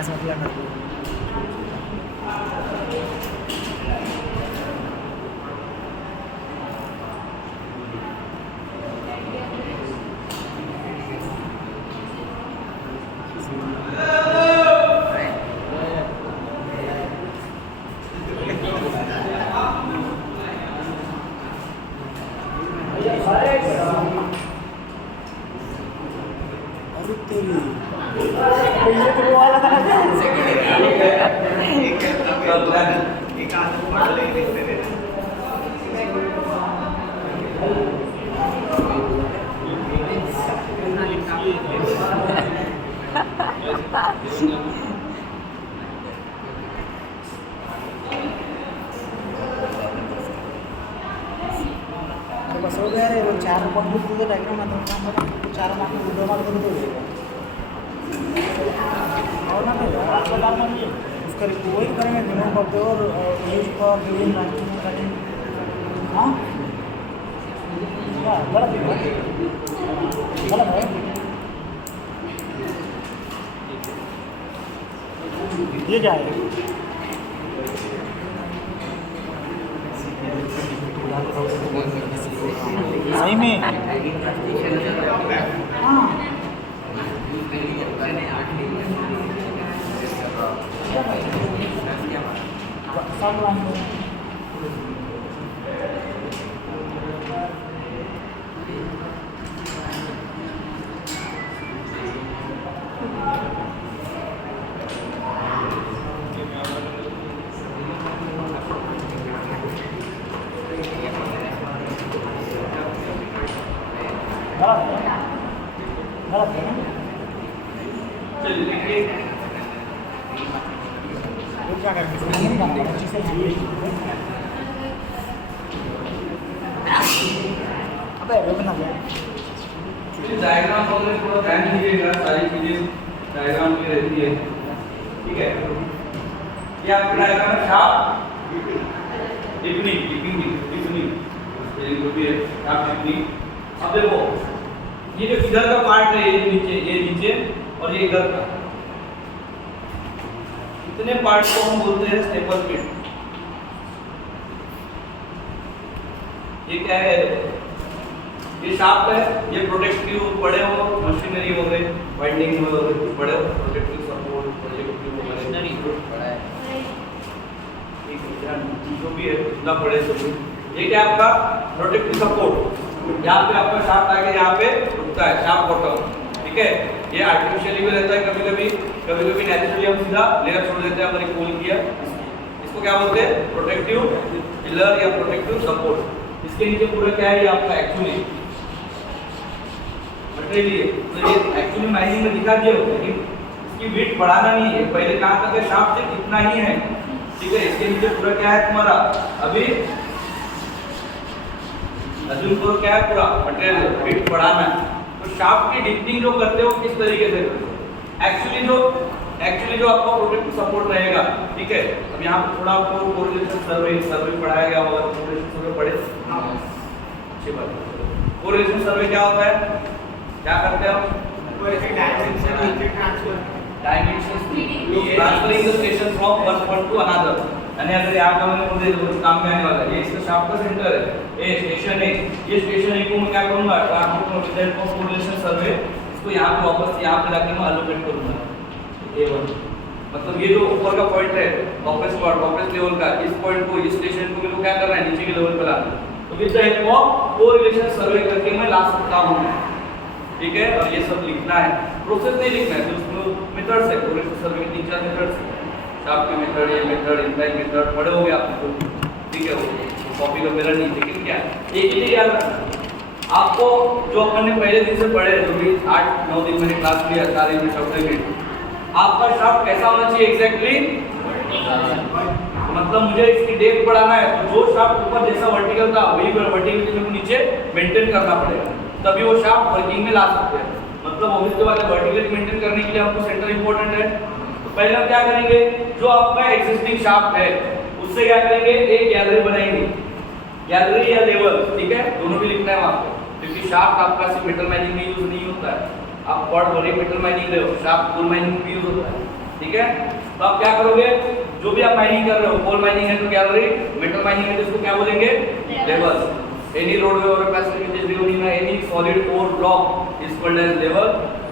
कैसा प्लान है? अरे तेरी ये तो वो वाला था ना। एक आदमी पढ़ ले देखते थे तो बस हो गया रे, वो 4 कंप्लीट हो गया डायग्राम आता काम बता 4 मार्क में 2 मार्क कर दो और ना आपको डालना नहीं है उसका वही करेंगे दिनों पर दो और use for during writing cutting. हाँ गलत है, गलत है ये क्या है? सही में हाँ सब गलत है ना? क्या करेंगे अबे रुकना भैया डायग्राम वगैरह थोड़ा ध्यान दीजिएगा, सारी चीजें डायग्राम में रहती है, ठीक है। ये आपका डायग्राम है शार्प डिपनिंग डिपनिंग डिपनिंग ये जो भी है शार्प डिपनिंग। अब देखो ये जो इधर का पार्ट है ये नीचे और ये इधर का, इतने पार्ट को हम बोलते हैं स्टेपल पिट। ये क्या है? ये शाफ्ट है, ये प्रोटेक्टिव पड़े हो मशीनरी हो गए, वाइंडिंग हो गए पड़े हो, प्रोटेक्टिव सपोर्ट प्रोटेक्टिव मशीनरी पड़ा है, ठीक है जो भी है इतना पड़े सब। ये क्या आपका प्रोटेक्टिव सपोर्ट, यहाँ पे आपका शाफ्ट आके यहाँ पे रुकता है, शाफ्ट बॉटम, ठीक है। ये आर्टिफिशियली भी रहता है, कभी कभी नेचुरली हम सीधा लेयर छोड़ देते हैं, हमने खोल किया, इसको क्या बोलते हैं? प्रोटेक्टिव पिलर या प्रोटेक्टिव सपोर्ट। इसके नीचे पूरा क्या है? ये आपका एक्चुअली मटेरियल, तो ये एक्चुअली माइनिंग में दिखा दिया, लेकिन इसकी वेट बढ़ाना नहीं है। पहले कहाँ तक है? शाफ्ट से इतना ही है, ठीक है। इसके नीचे पूरा क्या है तुम्हारा? अभी अजूम करो क्या है? पूरा मटेरियल वेट बढ़ाना है। तो शाफ्ट की डिपनिंग जो करते हो किस तरीके से करते हो? एक्चुअली जो आपका प्रोटेक्टिव सपोर्ट रहेगा, ठीक है। अब यहाँ पे थोड़ा आपको कोरिलेशन सर्वे पढ़ाया गया होगा, कोरिलेशन सर्वे पढ़े? अच्छी बात है। कोरिलेशन सर्वे क्या होता है? क्या करते हैं हम? Dimensions transferring the station from one point two another. यानी अगर यहाँ का मैंने मुझे काम में आने वाला है, ये इसका शाफ्ट का सेंटर है, ये स्टेशन है, ये स्टेशन है को मैं क्या करूंगा? Transport with help of correlation survey इसको यहाँ पे वापस यहाँ पे लाके मैं एलोकेट करूंगा A1। मतलब ये जो ऊपर का पॉइंट है टॉपेस्ट लेवल का, इस पॉइंट को इस स्टेशन को मेरे को क्या करना है? नीचे के लेवल पे लाना है। तो with the help of correlation survey करके मैं ला सकता हूँ, ठीक है। और ये सब लिखना है, प्रोसेस नहीं लिखना है, तो उसमें मेथड्स है, कोरिलेशन सर्वे के 3-4 मेथड्स है। शाफ्ट के मेथड, ये मेथड, इंक्लाइन मेथड पढ़े होंगे आपको, ठीक है। वो कॉपी का मेरा नहीं, लेकिन क्या है एक ही चीज याद रखना आपको, जो अपन ने पहले दिन से पढ़े, जो भी 8-9 दिन मैंने क्लास लिया, 4 दिन चौथे दिन, आपका शाफ्ट कैसा होना चाहिए एग्जैक्टली? मतलब मुझे इसकी डेप्थ बढ़ाना है, तो जो शाफ्ट ऊपर जैसा वर्टिकल था वही वर्टिकल को नीचे मेंटेन करना पड़ेगा, तभी वो शाफ्ट वर्किंग में ला सकते हैं। मतलब ऑब्वियसली बात है, वर्टिकल मेंटेन करने के लिए आपको सेंटर इंपॉर्टेंट है। तो पहले हम क्या करेंगे? जो आपका एग्जिस्टिंग शाफ्ट है उससे क्या करेंगे? एक गैलरी बनाएंगे, गैलरी या लेवल, ठीक है, दोनों भी लिखना है वहाँ पे, क्योंकि शाफ्ट आपका सिर्फ मेटल माइनिंग में यूज नहीं होता है। आप बड़े मेटल माइनिंग ले हो, शाफ्ट गोल्ड माइनिंग में यूज होता है, ठीक है। तो आप क्या करोगे, जो भी आप माइनिंग कर रहे हो, कोल माइनिंग है तो गैलरी, मेटल माइनिंग है तो इसको क्या बोलेंगे, level. Any roadway or passage which is driven in any solid core block is called as level.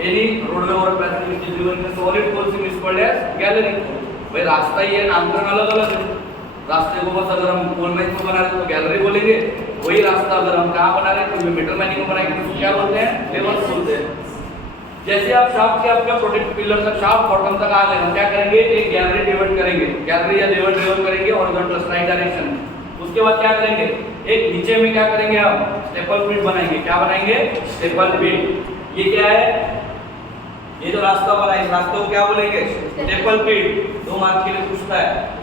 Any roadway or passage which is driven in solid core seam is called as gallery. भाई रास्ता ही है, नामकरण अलग अलग है। रास्ते को बस अगर हम कोल माइनिंग को बना रहे तो गैलरी बोलेंगे, वही रास्ता अगर हम कहाँ बना रहे तो मेटल माइनिंग को बनाएंगे तो क्या बोलते हैं, लेवल बोलते हैं। जैसे आप शाफ्ट के आपका प्रोटेक्ट पिलर तक शाफ्ट बॉटम तक आ गए, हम क्या करेंगे, एक गैलरी डिवाइड करेंगे, गैलरी या लेवल डिवाइड करेंगे हॉरिजॉन्टल राइट डायरेक्शन। उसके बाद क्या करेंगे, एक नीचे में क्या करेंगे, हम स्टेपल फीट बनाएंगे। क्या बनाएंगे, स्टेपल फीट। ये क्या है, ये जो रास्ता बना है इस रास्ते को क्या बोलेंगे, स्टेपल फीट। 2 मार्क के लिए पूछता है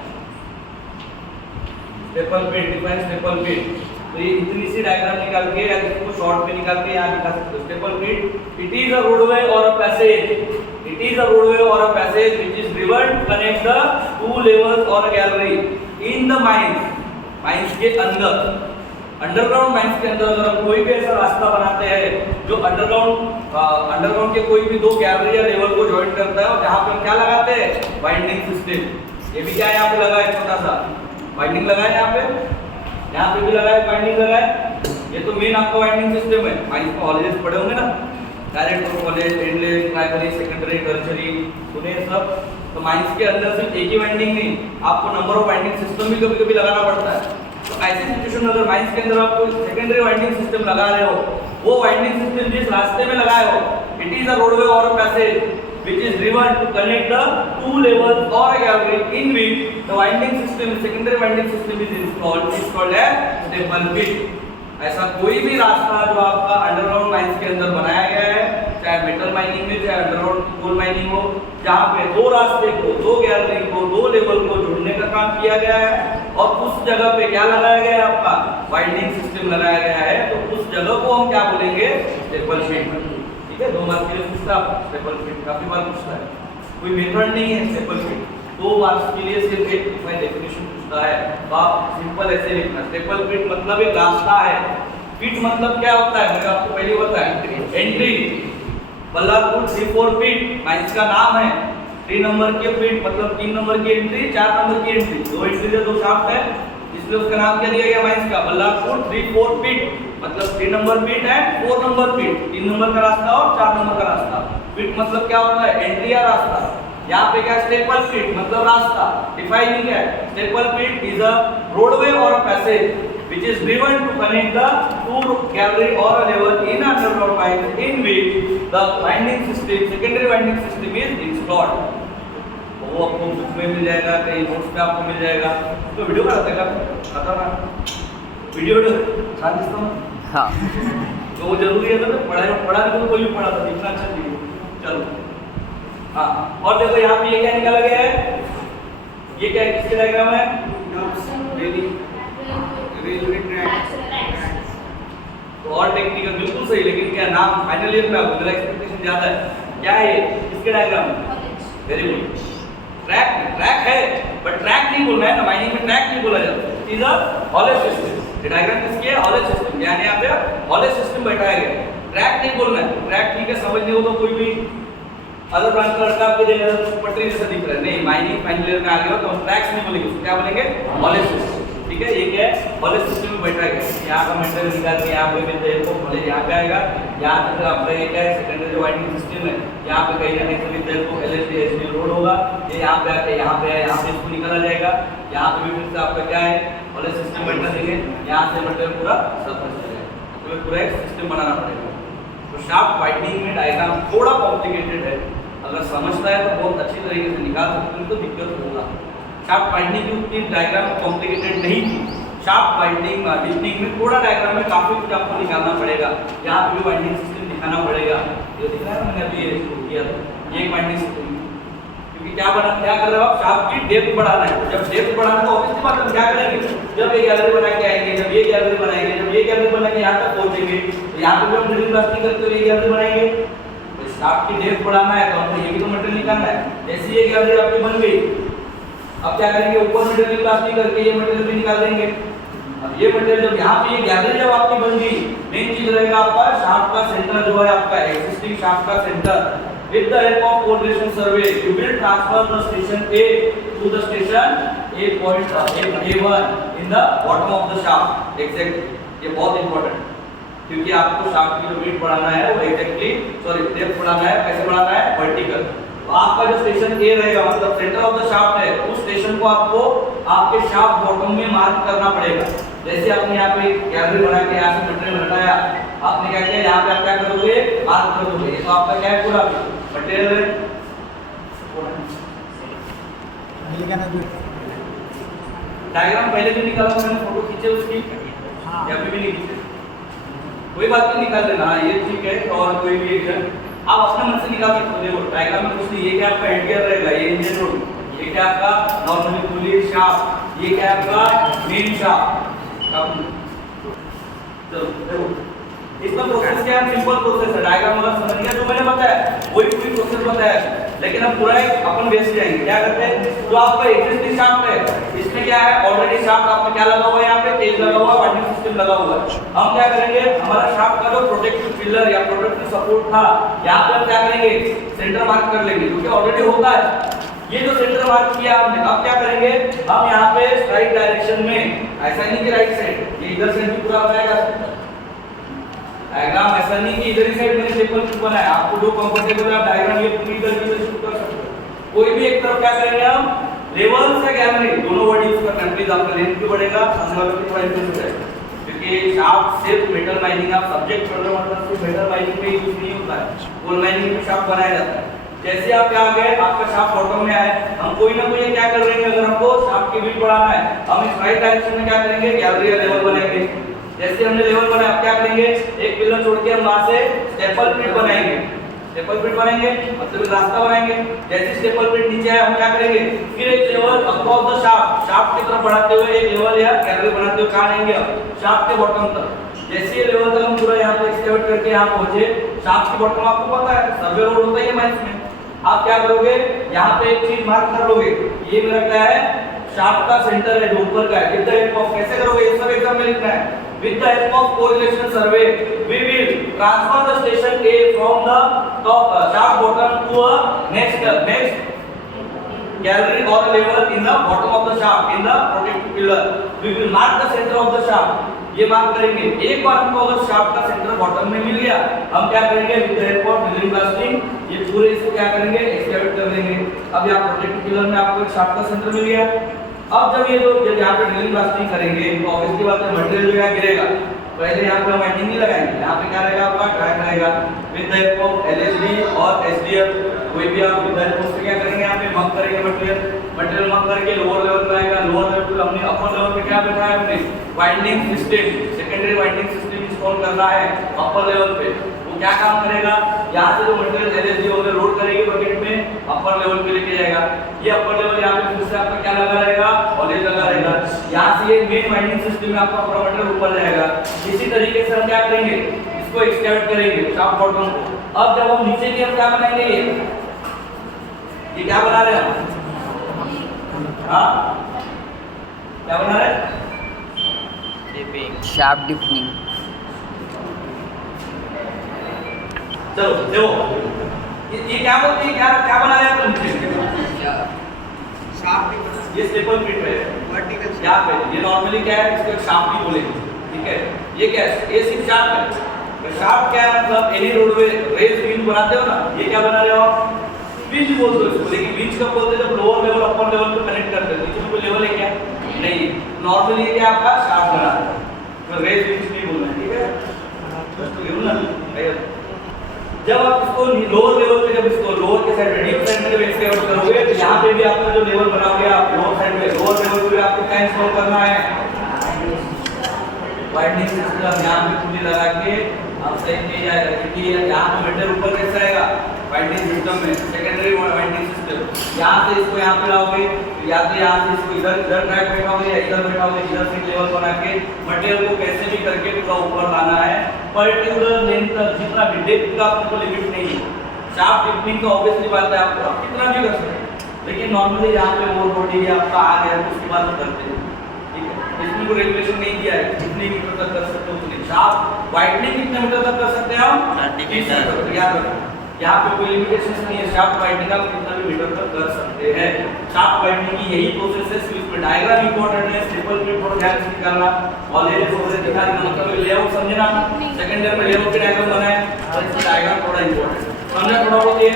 staple feet, define staple feet. तो ये इतनी सी डायग्राम निकाल के या इसको शॉर्ट में निकाल के यहाँ दिखा सकते हो। Staple pit, it is a roadway or a passage, it is a roadway or a passage which is driven to connect the 2 levels or a gallery in the mines. Mines के अंदर, underground mines के अंदर अगर हम कोई भी ऐसा रास्ता बनाते हैं जो अंडरग्राउंड के कोई भी 2 गैलरी या लेवल को जॉइन करता है, और जहाँ पे हम क्या लगाते हैं, वाइंडिंग सिस्टम। ये भी क्या है, यहाँ पे लगा है छोटा सा वाइंडिंग लगा है, यहाँ पे भी लगा है वाइंडिंग लगा है। ये तो मेन आपका वाइंडिंग सिस्टम है। माइंस को कॉलेजेस पढ़े होंगे ना, direct college, endless, primary, secondary, tertiary, सुने सब। तो माइंस के अंदर सिर्फ एक ही वाइंडिंग नहीं, आपको नंबर ऑफ वाइंडिंग सिस्टम भी कभी कभी लगाना पड़ता है। तो ऐसी सिचुएशन में अगर माइंस के अंदर आप कोई सेकेंडरी वाइंडिंग सिस्टम लगा रहे हो, वो वाइंडिंग सिस्टम जिस रास्ते में लगाए हो, it is a roadway or a passage which is driven to connect the 2 levels or a gallery in which the winding system, secondary winding system is installed, is called as staple pit। ऐसा कोई भी रास्ता जो आपका underground mines के अंदर बनाया गया है, चाहे मेटल माइनिंग में चाहे अंडरग्राउंड कोल माइनिंग हो, जहाँ पे 2 रास्ते को, 2 गैलरी को, 2 लेवल को जोड़ने का काम किया गया है, और उस जगह पे क्या लगाया गया है, आपका वाइंडिंग सिस्टम लगाया गया है, तो उस जगह को हम क्या बोलेंगे, स्टेपल पिट। 2 मार्क्स के लिए पूछता है स्टेपल फीट, काफी बार पूछता है। कोई मेथड नहीं है स्टेपल फीट, 2 मार्क्स के लिए सिर्फ एक डिफाइन डेफिनेशन पूछता है। तो आप सिंपल ऐसे लिखना, स्टेपल फीट मतलब एक रास्ता है। फीट मतलब क्या होता है, मैंने आपको पहले बताया, एंट्री। बल्लारपुर 3-4 फीट माइंस का नाम है। 3 नंबर के फीट मतलब 3 नंबर की एंट्री, 4 नंबर की एंट्री, 2 एंट्री से 2 शाफ्ट है, इसलिए उसका नाम क्या दिया गया माइंस का, बल्लारपुर 3-4 फीट। मतलब 3 नंबर फीट है, 4 नंबर फीट, 3 नंबर का रास्ता और 4 नंबर का रास्ता। फीट मतलब क्या होता है, एंट्री या रास्ता। यहाँ पे क्या, स्टेपल फीट मतलब रास्ता। डिफाइनिंग है, staple pit is a roadway or a passage which is driven to connect the 2 gallery or a level in underground mines in which the winding system, secondary winding system is installed। वो आपको book में मिल जाएगा, कहीं notes में आपको मिल जाएगा। तो video बनाते का आता ना, वीडियो छान दिखता हूँ। हाँ, तो वो जरूरी है ना, पढ़ा तो कोई भी पढ़ा था, दिखना अच्छा चाहिए। चलो हाँ, और देखो यहाँ पे ये क्या निकाला गया है, ये क्या है, किसके डायग्राम है, तो और टेक्निकल बिल्कुल सही, लेकिन क्या नाम फाइनल ईयर में आपको मेरा एक्सपेक्टेशन ज्यादा है। क्या है ये, किसके डायग्राम है, वेरी गुड। ट्रैक है, बट ट्रैक नहीं बोलना है ना, माइनिंग में ट्रैक नहीं बोला जाता। It is a haulage system. ये डायग्राम किसकी है, हॉलेज सिस्टम, यानी यहाँ पे हॉलेज सिस्टम बैठाया गया। ट्रैक नहीं बोलना है, ट्रैक ठीक है समझने हो तो कोई भी अदर ब्रांच का लड़का आपको देगा पटरी जैसा दिख रहा है, नहीं माइनिंग फाइनल ईयर में आ गया तो हम ट्रैक्स नहीं बोलेंगे, क्या बोलेंगे, हॉलेज सिस्टम। ठीक है, ये क्या है, हॉलेज सिस्टम में बैठा है। यहाँ का मटेरियल निकाल के यहाँ पे मिलते हैं, तो हॉलेज यहाँ पे आएगा। यहाँ तक आपका ये क्या है, सेकेंडरी जो वाइंडिंग सिस्टम है, यहाँ पे कहीं ना कहीं से मिलते हैं तो एलएसडी एचडी रोड होगा, ये यहाँ पे आके यहाँ पे है, यहाँ से इसको निकाला जाएगा। यहाँ पे भी फिर से आपका क्या है, हॉलेज सिस्टम बैठा देंगे, यहाँ से मटेरियल पूरा सरफेस हो जाएगा, तो पूरा एक सिस्टम बनाना पड़ेगा। तो शाफ्ट वाइंडिंग में डायग्राम थोड़ा कॉम्प्लिकेटेड है, अगर समझता है तो बहुत अच्छी तरीके से निकाल सकते हैं, तो दिक्कत होगा। शाफ्ट वाइंडिंग की उतनी डायग्राम कॉम्प्लिकेटेड नहीं थी। शाफ्ट वाइंडिंग डीपनिंग में थोड़ा डायग्राम में काफी कुछ आपको निकालना पड़ेगा। यहाँ पे भी वाइंडिंग सिस्टम दिखाना पड़ेगा, ये दिखाया मैंने अभी ये किया था, ये एक वाइंडिंग सिस्टम। क्योंकि क्या कर रहे हो आप, शाफ्ट की डेप्थ बढ़ाना है। जब डेप्थ बढ़ाना तो ऑब्वियसली बात हम क्या करेंगे, जब ये गैलरी बना के आएंगे, जब ये गैलरी बनाएंगे, जब ये गैलरी बना के यहाँ तक पहुंचेंगे, तो यहाँ पे भी हम ड्रिलिंग कास्टिंग करते हुए ये गैलरी बनाएंगे। शाफ्ट की डेप्थ बढ़ाना है तो हमको ये भी तो मटेरियल निकालना है। जैसे ये गैलरी आपकी बन गई, अब क्या करेंगे, ऊपर मटेरियल प्लास्टिक करके ये मटेरियल भी निकाल देंगे। अब ये मटेरियल जब यहाँ पे ये गैलरी जब आपकी बन गई, मेन चीज रहेगा आपका शाफ्ट का सेंटर जो है, आपका एक्सिस्टिंग शाफ्ट का centre with the help of correlation survey you will transfer the station A to the station A point A1 in the bottom of the shaft exactly. ये बहुत इंपॉर्टेंट क्योंकि आपको shaft की जो वेट बढ़ाना है वो एग्जैक्टली डेप्थ बढ़ाना है, कैसे बढ़ाना है, वर्टिकल। तो आपका जो स्टेशन ए रहेगा मतलब सेंटर ऑफ द शाफ्ट है, उस स्टेशन को आपको आपके शाफ्ट बॉटम में मार्क करना पड़ेगा। जैसे आपने यहाँ पे गैलरी बना के यहाँ से मटेरियल हटाया, आपने क्या किया, यहाँ पे आप क्या करोगे, मार्क कर दोगे। तो आपका क्या है, पूरा मटेरियल डायग्राम पहले भी निकाला था मैंने, फोटो खींचे उसकी या अभी भी नहीं खींचे, कोई बात नहीं, निकाल देना। हाँ ये ठीक है। और कोई भी एक आप अपने मन से निकाल सकते हो। देखो डायग्राम में कुछ नहीं, ये क्या आपका हेड गियर रहेगा, ये इंजन रूम, ये क्या आपका नॉर्मली पुली शाफ्ट, ये क्या आपका मेन शाफ्ट। चलो देखो इसका प्रोसेस क्या है, सिंपल प्रोसेस है। डायग्राम अगर समझ गया तो मैंने बताया वही पूरी प्रोसेस बताया, लेकिन अब पूरा एक अपन बेस जाएंगे। क्या करते हैं, जो आपका एक्सिस्टिंग शाफ्ट है इसमें क्या है, ऑलरेडी शाफ्ट आपका क्या लगा हुआ है, यहाँ पे केज लगा हुआ है, वाइंडिंग सिस्टम लगा हुआ है। हम क्या करेंगे, हमारा शाफ्ट का जो प्रोटेक्टिव पिलर या प्रोटेक्टिव सपोर्ट था, यहाँ पे हम क्या करेंगे, सेंटर मार्क कर लेंगे, क्योंकि ऑलरेडी होता है। ये जो सेंटर मार्क किया हमने, अब क्या करेंगे, हम यहाँ पे राइट डायरेक्शन में, ऐसा नहीं कि राइट साइड, ये इधर से भी पूरा बनाएगा डायग्राम, ऐसा नहीं कि इधर ही साइड मैंने पेपर क्यों बनाया। आपको जो कंफर्टेबल है आप डायग्राम ये पूरी तरीके से शुरू कर सकते हो। कोई भी एक तरफ क्या करेंगे हम, लेवल से गैलरी दोनों वर्ड यूज करना है, प्लीज आपका लेंथ भी बढ़ेगा, सामने वाले को थोड़ा इंटरेस्ट हो जाएगा। क्योंकि शाफ्ट सिर्फ मेटल माइनिंग आप सब्जेक्ट पढ़ रहे हो, मतलब सिर्फ मेटल माइनिंग में यूज नहीं होता है, कोल माइनिंग में शाफ्ट बनाया जाता है। जैसे आप क्या आ गए, आपका शाफ्ट बॉटम में आए, हम कोई ना कोई क्या कर रहे हैं, अगर हमको शाफ्ट की वेट बढ़ाना है, हम इस राइट डायरेक्शन में क्या करेंगे, गैलरी या लेवल बनाएंगे। जैसे हमने लेवल बनाया, आप क्या करेंगे, एक पिलर छोड़ के हम वहां से स्टेपल पिट बनाएंगे। स्टेपल पिट बनाएंगे मतलब एक रास्ता बनाएंगे। जैसे स्टेपल पिट नीचे आया, हम क्या करेंगे, फिर एक level across the shaft, shaft की तरफ बढ़ाते हुए एक लेवल या गैलरी बनाते हुए कहां आएंगे, शाफ्ट के बॉटम तक। जैसे ये लेवल तक हम पूरा यहाँ पे एक्सकेवेट करके यहाँ पहुंचे, शाफ्ट की बॉटम आपको पता है सर्वे रोड होता है माइंस में, आप क्या करोगे, यहाँ पे एक चीज मार्क कर लोगे, ये मेरा क्या है, शाफ्ट का सेंटर है जो ऊपर का है। विद द हेल्प ऑफ, कैसे करोगे, ये सब एग्जाम में लिखना है। With the help of correlation survey, we will transfer the station A from the top shaft bottom to a next gallery or level in the bottom of the shaft in the protective pillar. We will mark the center of the shaft. ये mark करेंगे। एक बार हमको अगर shaft का centre bottom में मिल गया, हम क्या करेंगे, with the help of drilling blasting ये पूरे इसको क्या करेंगे, एक्सकेवेट कर लेंगे। अब यहाँ प्रोटेक्टिव पिलर में आपको एक शाफ्ट का सेंटर मिल गया। अब जब ये लोग जब यहाँ पे ड्रिलिंग ब्लास्टिंग करेंगे तो ऑब्वियसली बात है मटेरियल जो है गिरेगा। पहले यहाँ पे हम वाइंडिंग नहीं लगाएंगे, यहाँ पे क्या रहेगा, आपका ट्रैक रहेगा। With the help of LSD और एसडीएफ कोई भी आप विद द हेल्प ऑफ क्या करेंगे, यहाँ पे मक करेंगे मटेरियल मक करके लोअर लेवल पे आएगा। लोअर लेवल पे हमने अपर लेवल पे क्या बैठाया, हमने winding system, secondary winding system install करना है अपर लेवल पे। वो क्या काम करेगा, यहाँ से जो मटेरियल एलएसडी वगैरह लोड करेगी बकेट में, अपर लेवल पे लेके जाएगा। ये अपर लेवल यहाँ पे फिर से आपका क्या लगा रहेगा, कॉलेज लगा रहेगा। यहाँ से ये मेन वाइंडिंग सिस्टम में आपका पूरा मटेरियल ऊपर जाएगा। इसी तरीके से हम क्या करेंगे, इसको एक्सकेवेट करेंगे शाफ्ट बॉटम को। अब जब हम नीचे की हम क्या बनाएंगे, ये क्या बना रहे हैं हम, हाँ क्या बना रहे हैं, शाफ्ट डिफनिंग। चलो देखो ये क्या बोलते हैं, क्या क्या बना रहे हैं अपन नीचे, शाफ्ट ये स्टेपल पिट है वर्टिकल यहाँ पे। ये नॉर्मली क्या है, इसको शाफ्ट ही बोलेंगे, ठीक है। ये क्या है, ये सिर्फ शाफ्ट है। शाफ्ट क्या है, मतलब एनी रोडवे रेस बीम बनाते हो ना, ये क्या बना रहे हो आप, विंच बोलते हो इसको। लेकिन विंच कब बोलते हैं, जब लोअर लेवल अपर लेवल पे कनेक्ट करते हैं। नीचे कोई लेवल है क्या, नहीं, नॉर्मली ये क्या आपका शाफ्ट बना है, तो रेस विंच नहीं बोलना है, ठीक है। जब आप इसको लोअर लेवल पे, जब इसको लोअर के साइड में डीप साइड में जब एक्सकेवेट करोगे, तो यहाँ पे भी आपका जो लेवल बनाओगे आप लोअर साइड में, लोअर लेवल पे आपको क्या इंस्टॉल करना है, वाइंडिंग सिस्टम। यहाँ पे पूरी लगा के आप सही किया जाएगा, क्योंकि यहाँ पे मटेरियल ऊपर कैसे आएगा, वाइंडिंग सिस्टम में, सेकेंडरी वाइंडिंग सिस्टम। यहाँ से इसको यहाँ पे लाओगे, या तो यहाँ से इसको इधर इधर ट्रैक बैठाओगे या इधर बैठाओगे, इधर से लेवल बना के मटेरियल को कैसे भी करके पूरा ऊपर लाना है पर्टिकुलर लेंथ तक। जितना भी डेप्थ का आपको लिमिट नहीं है। शाफ्ट डिफनिंग तो ऑब्वियसली बात है, आपको आप कितना भी कर सकते हैं, लेकिन नॉर्मली यहाँ पे मोर बॉडी आपका आ गया तो उसके बाद हम करते हैं, ठीक है। इसमें कोई रेगुलेशन नहीं दिया है, कितने मीटर तक कर सकते हो उतने। शाफ्ट वाइडनिंग कितने मीटर तक कर सकते हैं हम, 30 मीटर, याद रखो यहाँ पे कोई लिमिटेशन नहीं है, शाफ्ट वाइडनिंग आप कितना भी मीटर तक कर सकते हैं। शाफ्ट वाइडनिंग की यही प्रोसेस है, सिर्फ इसमें डायग्राम इंपॉर्टेंट है, स्टेपल प्लेट थोड़ा ध्यान से निकालना और ये प्रोसेस दिखा देना, मतलब लेआउट समझे ना। सेकंड ईयर में लेआउट के डायग्राम बनाए और इसका डायग्राम थोड़ा इंपॉर्टेंट है, समझा थोड़ा बहुत ये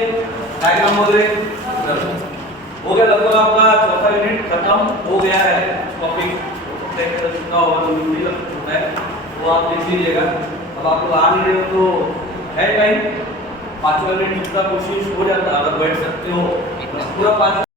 डायग्राम वगैरह हो गया। लगभग आपका चौथा यूनिट खत्म हो गया है। टॉपिक चुका हुआ जो यूनिट होता है वो आप देख लीजिएगा। अब आप लोग आ नहीं रहे हो तो है टाइम, 5वां यूनिट जितना कोशिश हो जाता, अगर बैठ सकते हो पूरा 5